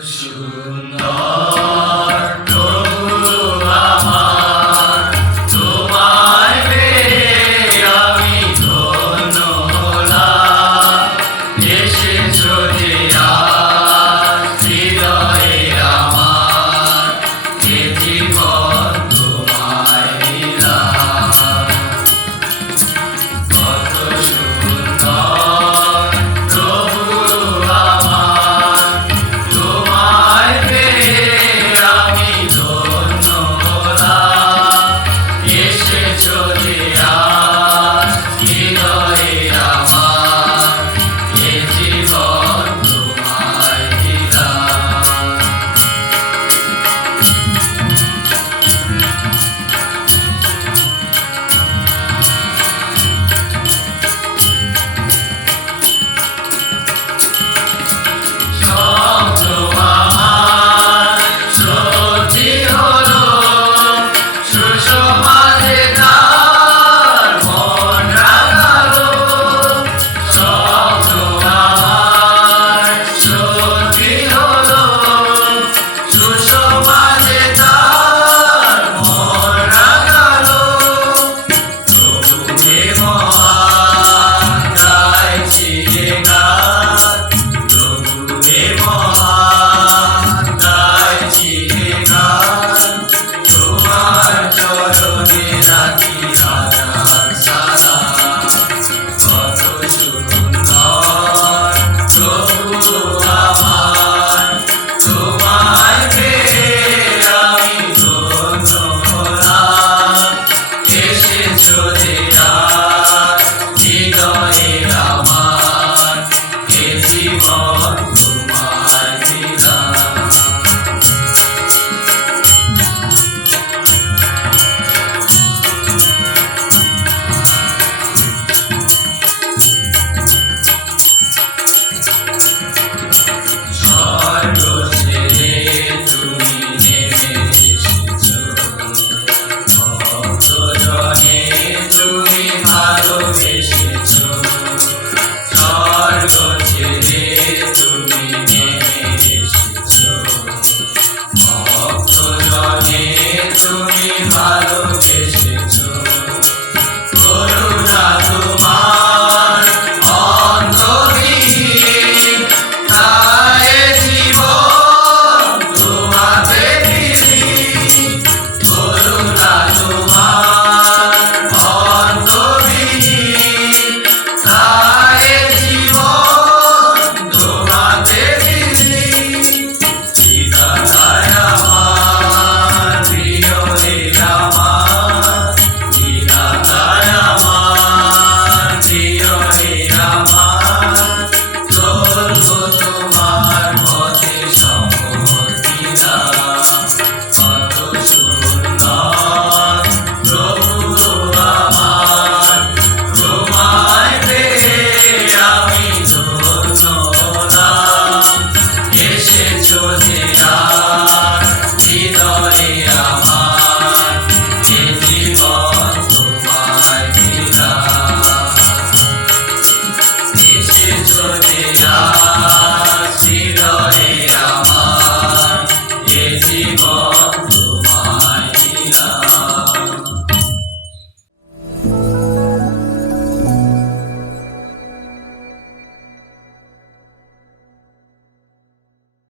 kuşuna ভালো